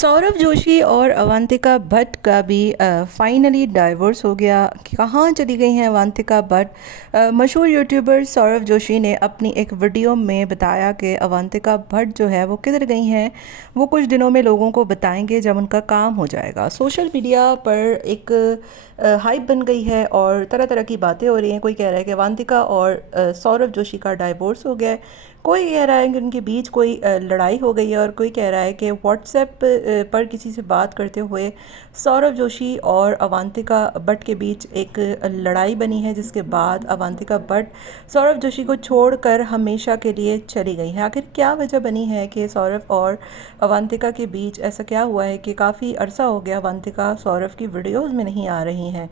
सौरभ जोशी और अवंतिका भट्ट का भी फाइनली डाइवोर्स हो गया। कहाँ चली गई हैं अवंतिका भट्ट? मशहूर यूट्यूबर सौरभ जोशी ने अपनी एक वीडियो में बताया कि अवंतिका भट्ट जो है वो किधर गई हैं। वो कुछ दिनों में लोगों को बताएंगे जब उनका काम हो जाएगा। सोशल मीडिया पर एक हाइप बन गई है और तरह तरह की बातें हो रही हैं। कोई कह रहा है कि अवंतिका और सौरभ जोशी का डाइवोर्स हो गया है, कोई कह रहा है कि उनके बीच कोई लड़ाई हो गई है, और कोई कह रहा है कि व्हाट्सएप पर किसी से बात करते हुए सौरभ जोशी और अवंतिका भट्ट के बीच एक लड़ाई बनी है, जिसके बाद अवंतिका भट्ट सौरभ जोशी को छोड़कर हमेशा के लिए चली गई हैं। आखिर क्या वजह बनी है कि सौरभ और अवंतिका के बीच ऐसा क्या हुआ है कि काफ़ी अरसा हो गया अवंतिका सौरभ की वीडियोज़ में नहीं आ रही हैं।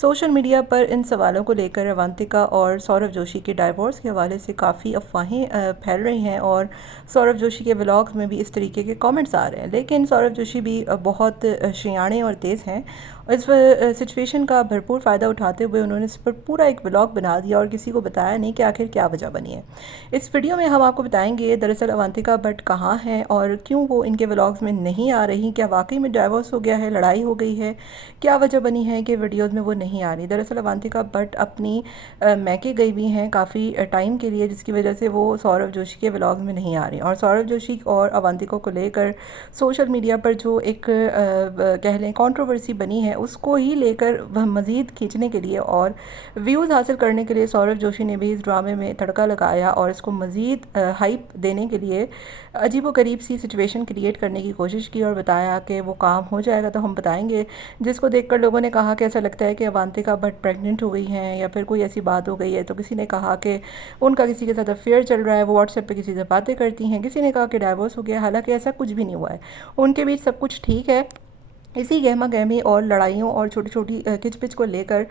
सोशल मीडिया पर इन सवालों को लेकर अवंतिका और सौरभ जोशी के डाइवोर्स के हवाले से काफ़ी अफवाहें फैल रही हैं, और सौरभ जोशी के व्लॉग्स में भी इस तरीके के कमेंट्स आ रहे हैं। लेकिन सौरभ जोशी भी बहुत शयाने और तेज़ हैं। इस सिचुएशन का भरपूर फ़ायदा उठाते हुए उन्होंने इस पर पूरा एक व्लॉग बना दिया और किसी को बताया नहीं कि आखिर क्या वजह बनी है। इस वीडियो में हम आपको बताएंगे दरअसल अवंतिका भट्ट कहाँ हैं और क्यों वो इनके व्लॉग्स में नहीं आ रही। क्या वाकई में डाइवोर्स हो गया है, लड़ाई हो गई है, क्या वजह बनी है कि वीडियोज़ में वो नहीं आ रही। दरअसल अवंतिका भट्ट अपनी मैके गई हुई हैं काफ़ी टाइम के लिए, जिसकी वजह से वो सौरभ जोशी के व्लॉग्स में नहीं आ रही। और सौरभ जोशी और अवंतिका को लेकर सोशल मीडिया पर जो एक कह लें कंट्रोवर्सी बनी है, उसको ही लेकर वह मज़ीद खींचने के लिए और व्यूज़ हासिल करने के लिए सौरभ जोशी ने भी इस ड्रामे में तड़का लगाया और इसको मज़ीद हाइप देने के लिए अजीबोगरीब सी सिचुएशन क्रिएट करने की कोशिश की और बताया कि वो काम हो जाएगा तो हम बताएंगे। जिसको देखकर लोगों ने कहा कि ऐसा लगता है कि अवंतिका भट्ट प्रेग्नेंट हो गई हैं या फिर कोई ऐसी बात हो गई है। तो किसी ने कहा कि उनका किसी के साथ अफेयर चल रहा है, वो व्हाट्सएप पे किसी से बातें करती हैं। किसी ने कहा कि डाइवोर्स हो गया, हालांकि ऐसा कुछ भी नहीं हुआ है। उनके बीच सब कुछ ठीक है। इसी गहमा गहमी और लड़ाइयों और छोटी छोटी खिचपिच को लेकर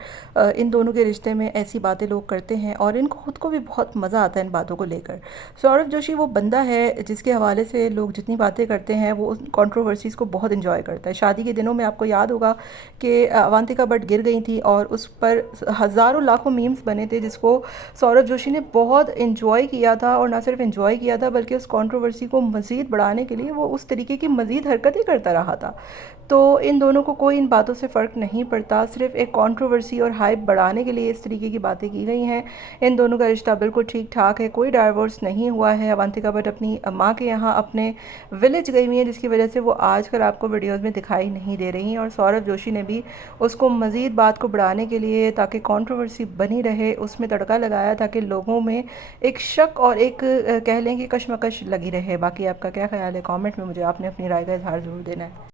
इन दोनों के रिश्ते में ऐसी बातें लोग करते हैं और इनको खुद को भी बहुत मज़ा आता है इन बातों को लेकर। सौरभ जोशी वो बंदा है जिसके हवाले से लोग जितनी बातें करते हैं वो उस कंट्रोवर्सीज़ को बहुत इन्जॉय करता है। शादी के दिनों में आपको याद होगा कि अवंतिका भट्ट गिर गई थी और उस पर हज़ारों लाखों मीम्स बने थे, जिसको सौरभ जोशी ने बहुत इन्जॉय किया था। और ना सिर्फ इन्जॉय किया था बल्कि उस कंट्रोवर्सी को मज़ीद बढ़ाने के लिए वो उस तरीके की मज़ीद हरकतें करता रहा था। तो इन दोनों को कोई इन बातों से फ़र्क नहीं पड़ता, सिर्फ एक कंट्रोवर्सी और हाइप बढ़ाने के लिए इस तरीके की बातें की गई हैं। इन दोनों का रिश्ता बिल्कुल ठीक ठाक है, कोई डाइवोर्स नहीं हुआ है। अवंतिका भट्ट अपनी माँ के यहाँ अपने विलेज गई हुई हैं, जिसकी वजह से वो आजकल आपको वीडियोज़ में दिखाई नहीं दे रही हैं। और सौरभ जोशी ने भी उसको मज़ीद बात को बढ़ाने के लिए, ताकि कंट्रोवर्सी बनी रहे, उसमें तड़का लगाया ताकि लोगों में एक शक और एक कह लें कि कशमकश लगी रहे। बाकी आपका क्या ख्याल है? कमेंट में मुझे आपने अपनी राय का इजहार ज़रूर देना है।